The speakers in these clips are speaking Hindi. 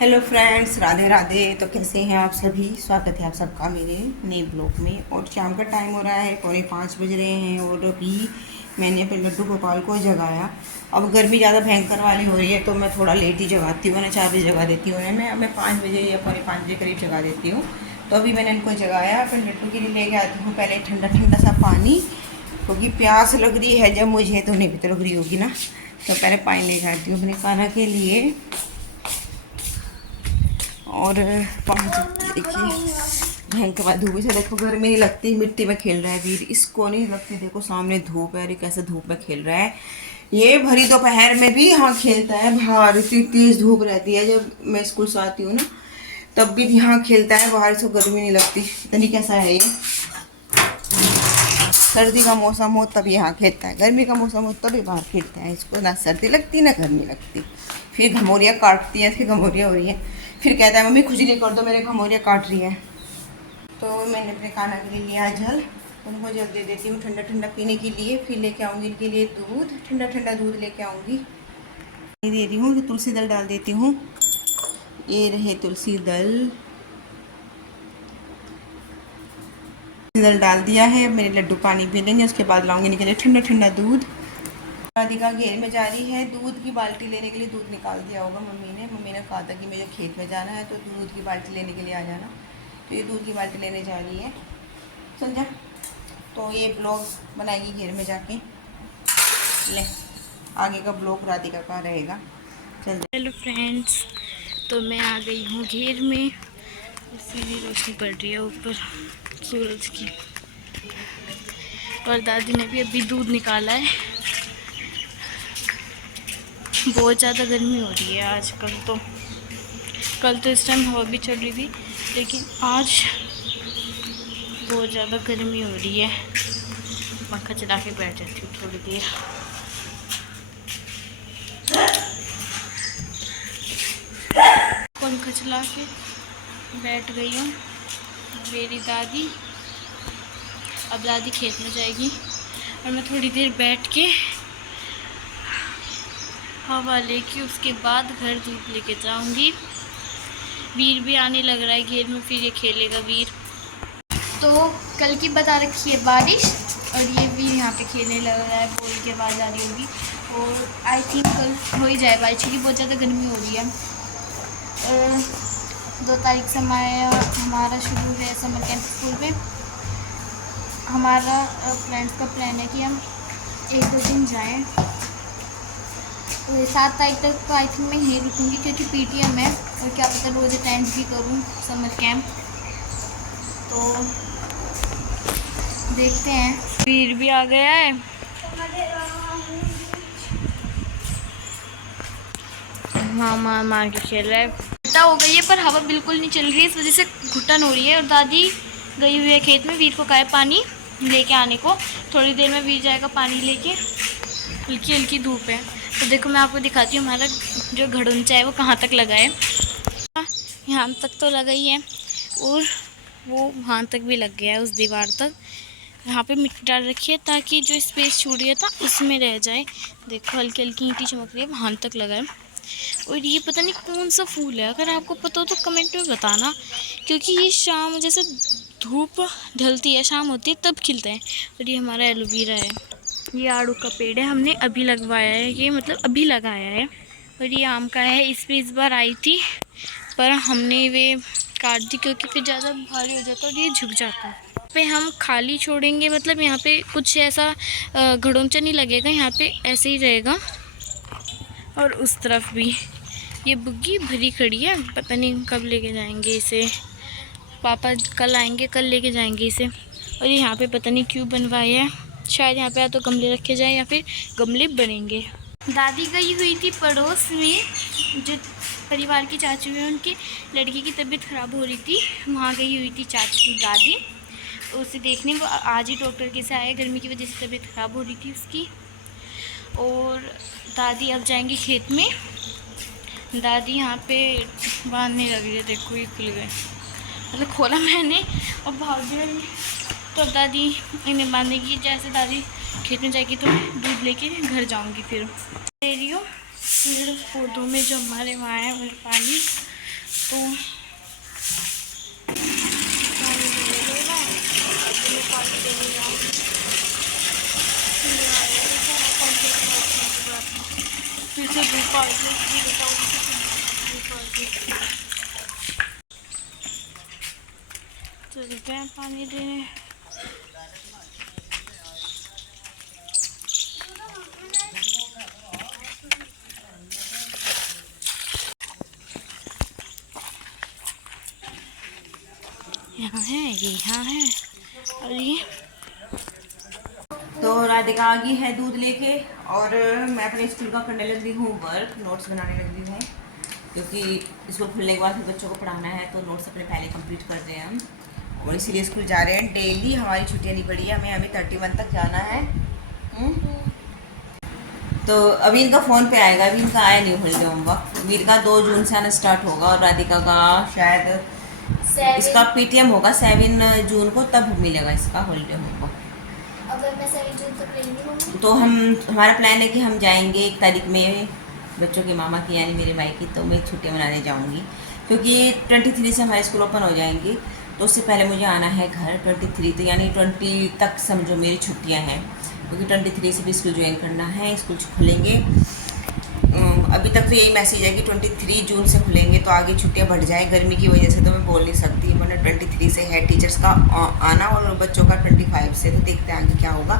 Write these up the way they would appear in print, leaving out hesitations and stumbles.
Hello friends, Radhe Radhe. तो कैसे हैं आप सभी? स्वागत है आप सबका मेरे नए ब्लॉग में। और शाम का टाइम हो रहा है, 4:45 बज रहे हैं और अभी मैंने अपने लड्डू गोपाल को जगाया। अब गर्मी ज़्यादा भयंकर वाली हो रही है तो मैं थोड़ा लेट ही जगाती हूँ ना, 4 बजे जगा देती हूँ। मैं 5 बजे या 4:45 बजे करीब जगा देती हूँ। तो अभी मैंने इनको जगाया, फिर लड्डू के लिए लेके आती हूँ पहले ठंडा ठंडा सा पानी, क्योंकि प्यास लग रही है जब मुझे, तो नहीं भी तो लग रही होगी ना। तो पहले पानी लेके आती हूँ अपने खाना के लिए। और पाँच देखिए भयंकर बाद धूप से, देखो गर्मी नहीं लगती, मिट्टी में खेल रहा है वीर, इसको नहीं लगती। देखो सामने धूप है, अरे कैसे धूप में खेल रहा है। ये भरी दोपहर में भी यहाँ खेलता है बाहर, इतनी तेज धूप रहती है जब मैं स्कूल से आती हूँ ना, तब भी यहाँ खेलता है बाहर, इसको गर्मी नहीं लगती। इतनी कैसा है ये, सर्दी का मौसम हो तब यहाँ खेलता है, गर्मी का मौसम हो तभी बाहर खेलता है। इसको ना सर्दी लगती ना गर्मी लगती। फिर घमौरियाँ काटती है, फिर घमौरियाँ हो रही हैं, फिर कहता है मम्मी खुजली कर दो, मेरे घमौरियाँ काट रही है। तो मैंने अपने खाना के लिए लिया जल, उनको जल दे देती हूँ ठंडा ठंडा पीने के लिए। फिर लेके आऊँगी इनके लिए दूध, ठंडा ठंडा दूध लेके आऊँगी। दे रही हूँ, तुलसी दल डाल देती हूँ। ये रहे तुलसी दल, दल डाल दिया है। मेरे लड्डू पानी पी लेंगे, उसके बाद लाऊंगी इनके लिए ठंडा ठंडा दूध। राधिका घेर में जा रही है दूध की बाल्टी लेने के लिए, दूध निकाल दिया होगा मम्मी ने कहा था कि मुझे खेत में जाना है तो दूध की बाल्टी लेने के लिए आ जाना। तो ये दूध की बाल्टी लेने जा रही है समझा। तो ये ब्लॉग बनाएगी घेर में जाके, ले आगे का ब्लॉग राधिका का रहेगा। चल। हेलो फ्रेंड्स, तो मैं आ गई हूँ घेर में। सीधी रोशनी पड़ रही है ऊपर सूरज की, और दादी ने भी अभी दूध निकाला है। बहुत ज़्यादा गर्मी हो रही है आजकल। तो कल तो इस टाइम हवा भी चल रही थी, लेकिन आज बहुत ज़्यादा गर्मी हो रही है। पंखा चला के बैठ जाती हूँ थोड़ी देर। पंखा चला के बैठ गई हूँ। मेरी दादी, अब दादी खेत में जाएगी और मैं थोड़ी देर बैठ के हवा लेके उसके बाद घर धूप लेके जाऊंगी। वीर भी आने लग रहा है घेर में, फिर ये खेलेगा वीर। तो कल की बता रखी है बारिश, और ये वीर यहाँ पे खेलने लग रहा है, बोल के आवाज़ आ रही होगी। और आई थिंक कल हो ही जाए बारिश, क्योंकि बहुत ज़्यादा गर्मी हो रही है। 2 तारीख से हमारा शुरू है समर कैंप स्कूल में। हमारा फ्रेंड्स का प्लान है कि हम 1-2 दिन जाएं। 7 तारीख तक तो आई थिंक मैं यहीं रुकूँगी, क्योंकि पीटीएम है और क्या पता रोज़ अटेंड भी करूँ समर कैंप। तो देखते हैं। वीर भी आ गया है। मार मार के खेल रहा है। हो गई है पर हवा बिल्कुल नहीं चल रही है, इस वजह से घुटन हो रही है। और दादी गई हुई है खेत में, वीर को कहा है पानी लेके आने को। थोड़ी देर में वीर जाएगा पानी लेके। हल्की हल्की धूप है, तो देखो मैं आपको दिखाती हूँ हमारा जो घड़ुंचा है वो कहाँ तक लगा है। यहाँ तक तो लगा ही है, और वो वहाँ तक भी लग गया है, उस दीवार तक। यहाँ पे मिट्टी डाल रखी है ताकि जो स्पेस छूट गया था उसमें रह जाए। देखो हल्की हल्की ईंटी चमक रही है, वहाँ तक लगा है। और ये पता नहीं कौन सा फूल है, अगर आपको पता हो तो कमेंट में बताना, क्योंकि ये शाम जैसे धूप ढलती है, शाम होती है तब खिलते हैं। और ये हमारा एलोवेरा है, ये आड़ू का पेड़ है, हमने अभी लगवाया है, ये मतलब अभी लगाया है। और ये आम का है, इस पर इस बार आई थी पर हमने वे काट दी, क्योंकि फिर ज़्यादा भारी हो जाता है और ये झुक जाता है। पे हम खाली छोड़ेंगे, मतलब यहाँ पे कुछ ऐसा घड़ोंचा नहीं लगेगा, यहाँ पे ऐसे ही रहेगा। और उस तरफ भी ये बुग्गी भरी खड़ी है, पता नहीं कब लेके जाएंगे इसे। पापा कल आएंगे, कल लेके जाएंगे इसे। और ये यहाँ पे पता नहीं क्यों बनवाया है, शायद यहाँ पे या तो गमले रखे जाएं या फिर गमले बनेंगे। दादी गई हुई थी पड़ोस में, जो परिवार की चाची हुई है, उनकी लड़की की तबीयत ख़राब हो रही थी, वहाँ गई हुई थी चाची दादी। तो उसे देखने वो आज ही डॉक्टर के से आए, गर्मी की वजह से तबीयत ख़राब हो रही थी उसकी। और दादी अब जाएंगी खेत में। दादी यहाँ पे बांधने लगी है, देखो ये खुल गए, मतलब खोला मैंने और भाग गया। तो अब दादी इन्हें बांधने की, जैसे दादी खेत में जाएगी तो मैं दूध लेके घर जाऊंगी। फिर दे रही हूँ मेरे पौधों में जो हमारे वहाँ है वो पानी, तो पानी देने देना है, अभी मैं पानी देने जाऊँगी। फिर से धूप आ गई, धूप आ गई। चलते हैं पानी देने। यहाँ है, ये यहाँ है, और ये तो राधिका आ गई है दूध लेके, और मैं अपने स्कूल का करने लग रही हूँ वर्क, नोट्स बनाने लग रही हूँ, क्योंकि स्कूल खुलने के बाद फिर बच्चों को पढ़ाना है, तो नोट्स अपने पहले कंप्लीट कर रहे हैं हम, और इसीलिए स्कूल जा रहे हैं। डेली हमारी छुट्टियाँ नहीं पड़ी है, हमें अभी 31 तक जाना है। तो अभी इनका फ़ोन पे आएगा, अभी इनका आया नहीं हॉलीडे होमवर्क। वीर का 2 जून से आना स्टार्ट होगा, और राधिका का शायद इसका पीटीएम होगा 7 जून को, तब मिलेगा इसका हॉलीडे होमवर्क। अगर मैं 7 जून तक रहेंगी मम्मी, तो हमारा प्लान है कि हम जाएंगे 1 तारीख में बच्चों के मामा की, यानी मेरे भाई की, तो मैं छुट्टियाँ मनाने जाऊंगी, क्योंकि 23 से हमारे स्कूल ओपन हो जाएंगी, तो उससे पहले मुझे आना है घर 23, तो यानी 20 तक समझो मेरी छुट्टियाँ हैं, क्योंकि 23 से भी स्कूल ज्वाइन करना है, स्कूल खुलेंगे। अभी तक तो यही मैसेज है कि 23 जून से खुलेंगे, तो आगे छुट्टियां बढ़ जाएं, गर्मी की वजह से तो मैं बोल नहीं सकती, वरना 23 से है टीचर्स का आना, और बच्चों का 25 से, तो देखते हैं आगे क्या होगा,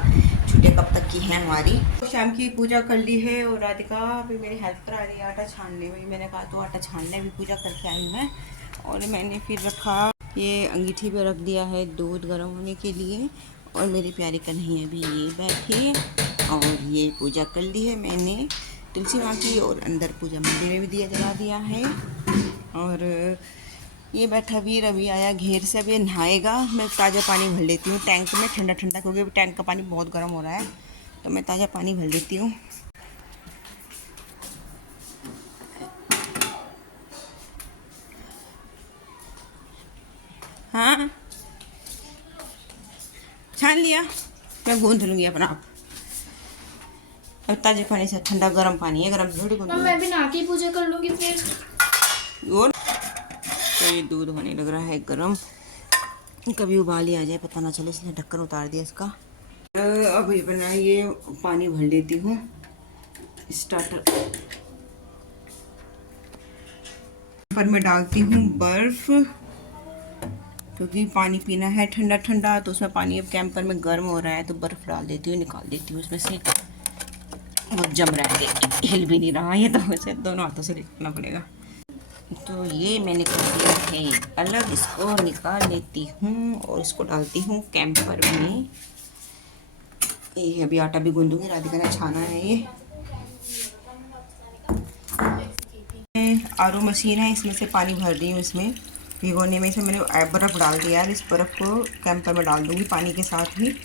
छुट्टियां कब तक की हैं हमारी। तो शाम की पूजा कर ली है, और राधिका अभी मेरी हेल्प करा रही है आटा छानने में। मैंने कहा तो आटा छानने भी पूजा करके आई मैं, और मैंने फिर रखा ये अंगीठी पे रख दिया है दूध गर्म होने के लिए, और मेरी प्यारी कन्हैया भी ये बैठी है, और ये पूजा कर ली है मैंने तुलसी माँ की, और अंदर पूजा मंदिर में भी दिया जला दिया है। और ये बैठा वीर अभी आया घेर से, अब ये नहाएगा। मैं ताज़ा पानी भर लेती हूँ टैंक में, ठंडा ठंडा, क्योंकि टैंक का पानी बहुत गर्म हो रहा है, तो मैं ताज़ा पानी भर लेती हूँ। हाँ छान लिया, मैं गूंथ लूँगी अपना आप। अब ताजे पानी से ठंडा गर्म पानी है, गर्म थोड़ी गूंथ। मैं भी नहा के पूजा कर लूँगी फिर। और तो ये दूध होने लग रहा है गर्म, कभी उबाल ही आ जाए पता ना चले, इसलिए ढक्कन उतार दिया इसका। अब ये बना, ये पानी भर लेती हूँ स्टार्टर पर। मैं डालती हूँ बर्फ, क्योंकि पानी पीना है ठंडा ठंडा, तो उसमें पानी अब कैंपर में गर्म हो रहा है, तो बर्फ़ डाल देती हूँ, निकाल देती हूँ उसमें से। बहुत जम रहा है, हिल भी नहीं रहा ये, तो उसे दोनों हाथों से निकालना पड़ेगा। तो ये मैंने कर दिया है अलग, इसको निकाल लेती हूँ, और इसको डालती हूँ कैंपर में। ये अभी आटा भी गूंदूंगी, राधिका ने छाना है। ये आरओ मशीन है, इसमें से पानी भर रही हूँ, इसमें भिगोने में से मैंने बर्फ़ डाल दिया है। इस बर्फ़ को कैंपर में डाल दूँगी पानी के साथ ही।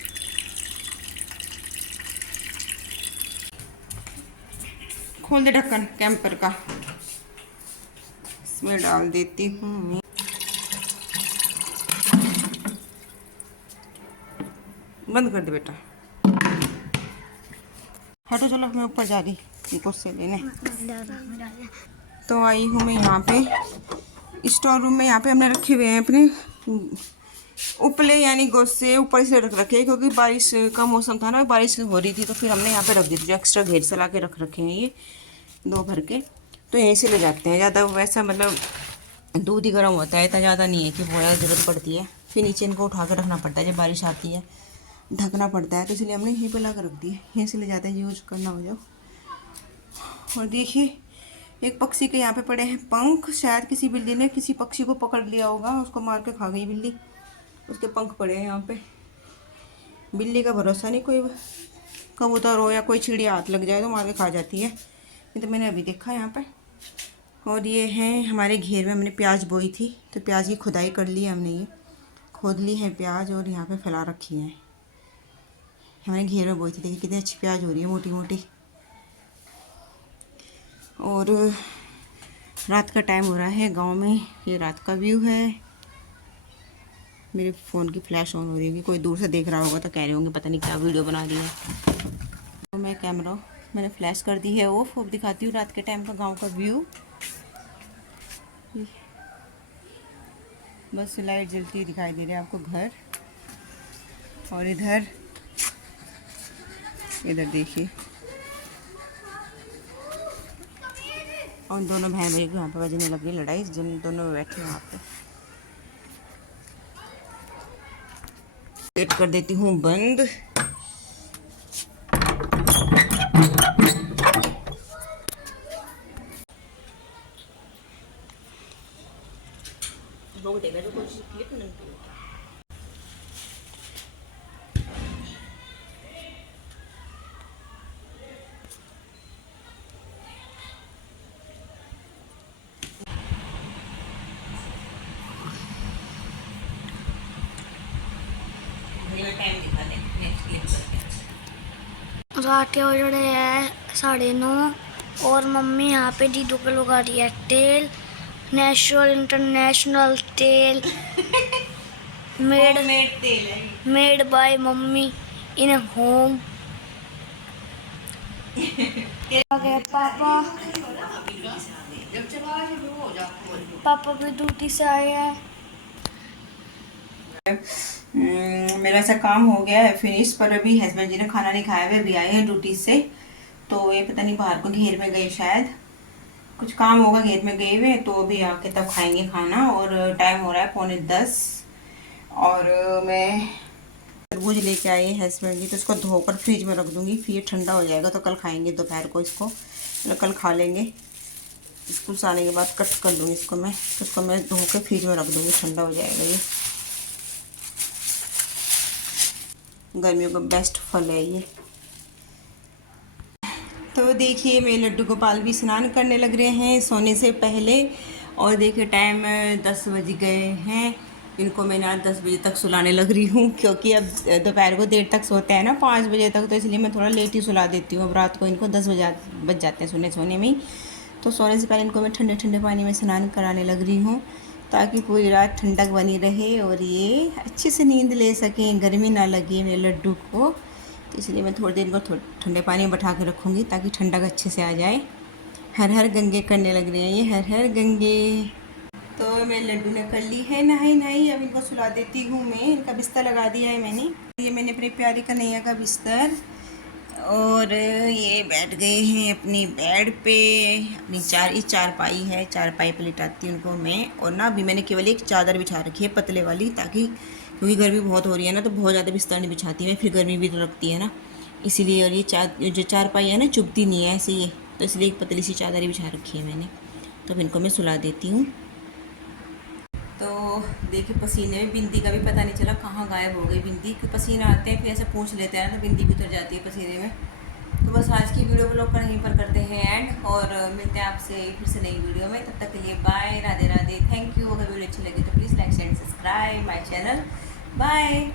खोल दे ढक्कन कैंपर का, इसमें डाल देती हूँ। बंद कर दे बेटा, हटो चलो, मैं ऊपर जा रही इनको से लेने। तो आई हूँ मैं यहाँ पे स्टोर रूम में। यहाँ पे हमने रखे हुए हैं अपने उपले, यानी गोश्ते ऊपर से रख रखे हैं, क्योंकि बारिश का मौसम था ना, बारिश हो रही थी, तो फिर हमने यहाँ पे रख दी थी। जो एक्स्ट्रा घेर से ला के रख रखे हैं ये 2 भर के, तो यहीं से ले जाते हैं। ज़्यादा वैसा मतलब दूध ही गर्म होता है, इतना ज़्यादा नहीं है कि बहुत ज़्यादा ज़रूरत पड़ती है। फिर नीचे इनको उठा के रखना पड़ता है, जब बारिश आती है ढकना पड़ता है, तो इसलिए हमने यहीं पर ला कर रख दिए, यहीं से ले जाते हैं, यूज करना हो जाओ। और देखिए एक पक्षी के यहाँ पे पड़े हैं पंख, शायद किसी बिल्ली ने किसी पक्षी को पकड़ लिया होगा, उसको मार के खा गई बिल्ली, उसके पंख पड़े हैं यहाँ पे। बिल्ली का भरोसा नहीं, कोई कबूतर हो या कोई चिड़िया हाथ लग जाए तो मार के खा जाती है, ये तो मैंने अभी देखा यहाँ पे। और ये है हमारे घेर में, हमने प्याज बोई थी, तो प्याज की खुदाई कर ली है हमने, ये खोद ली है प्याज, और यहाँ पे फैला रखी है। हमारे घेर में बोई थी, देखिए कितनी अच्छी प्याज हो रही है, मोटी मोटी। और रात का टाइम हो रहा है गांव में, ये रात का व्यू है। मेरे फ़ोन की फ्लैश ऑन हो रही होगी, कोई दूर से देख रहा होगा तो कह रहे होंगे पता नहीं क्या वीडियो बना रही है। तो मैं कैमरा मैंने फ्लैश कर दी है ऑफ, अब दिखाती हूँ रात के टाइम का गांव का व्यू। बस लाइट जलती हुई दिखाई दे रही है आपको घर। और इधर देखिए, और दोनों बहन भाई को यहाँ पे बजने लगी लड़ाई, जिन दोनों बैठे हैं वहाँ पे। गेट कर देती हूँ बंद। रात के बज रहे हैं 9:30 और मम्मी यहाँ पे दीदू पे लगा रही है तेल, नेचुरल इंटरनेशनल तेल, made by mummy in home. पापा भी ड्यूटी से आए हैं। मेरा ऐसा काम हो गया है फिनिश, पर अभी हस्बैंड जी ने खाना नहीं खाया हुआ, अभी आए हैं ड्यूटी से, तो ये पता नहीं बाहर को घेर में गए, शायद कुछ काम होगा, घेर में गए हुए, तो अभी आके तब खाएंगे खाना। और टाइम हो रहा है 9:45 और मैं तरबूज लेके आई है हस्बैंड जी, तो इसको धोकर फ्रिज में रख दूंगी, फिर ठंडा हो जाएगा तो कल खाएंगे दोपहर को इसको, मतलब कल खा लेंगे। स्कूल से आने के बाद कट कर दूँगी इसको मैं, तो इसको मैं धो के फ्रिज में रख दूँगी, ठंडा हो जाएगा। ये गर्मियों का बेस्ट फल है ये। तो देखिए मेरे लड्डू गोपाल भी स्नान करने लग रहे हैं सोने से पहले, और देखिए टाइम 10 बज गए हैं। इनको मैं आज 10 बजे तक सुलाने लग रही हूँ, क्योंकि अब दोपहर को देर तक सोते हैं ना, 5 बजे तक, तो इसलिए मैं थोड़ा लेट ही सुला देती हूँ। अब रात को इनको 10 बज जाते हैं सोने में ही, तो सोने से पहले इनको मैं ठंडे ठंडे पानी में स्नान कराने लग रही हूँ, ताकि पूरी रात ठंडक बनी रहे और ये अच्छे से नींद ले सकें, गर्मी ना लगे मेरे लड्डू को। तो इसलिए मैं थोड़ी देर इनको ठंडे पानी में बैठा के रखूँगी, ताकि ठंडक अच्छे से आ जाए। हर हर गंगे करने लग रहे हैं ये, हर हर गंगे। तो मेरे लड्डू ने कर ली है नहाई। अब इनको सुला देती हूँ मैं, इनका बिस्तर लगा दिया है मैंने, ये मैंने अपने प्यारे कन्हैया का बिस्तर, और ये बैठ गए हैं अपनी बेड पे, अपनी चारपाई है, चारपाई पे लिटाती हूँ उनको मैं। और ना अभी मैंने केवल एक चादर बिछा रखी है पतले वाली, ताकि क्योंकि गर्मी बहुत हो रही है ना, तो बहुत ज़्यादा बिस्तर नहीं बिछाती मैं, फिर गर्मी भी तो लगती है ना, इसीलिए। और ये जो चारपाई है ना, चुभती नहीं है ऐसे, ये तो इसलिए एक पतली सी चादर ही बिछा रखी है मैंने। तो अब इनको मैं सुला देती हूँ। तो देखिए पसीने में बिंदी का भी पता नहीं चला कहाँ गायब हो गई बिंदी, कि पसीना आते हैं फिर ऐसे पूछ लेते हैं ना, तो बिंदी भी उतर जाती है पसीने में। तो बस आज की वीडियो ब्लॉग पर यहीं पर करते हैं एंड, और मिलते हैं आपसे फिर से नई वीडियो में। तब तक के लिए bye, Radhe Radhe, thank you. अगर वीडियो अच्छी लगी तो please like share subscribe my channel. Bye.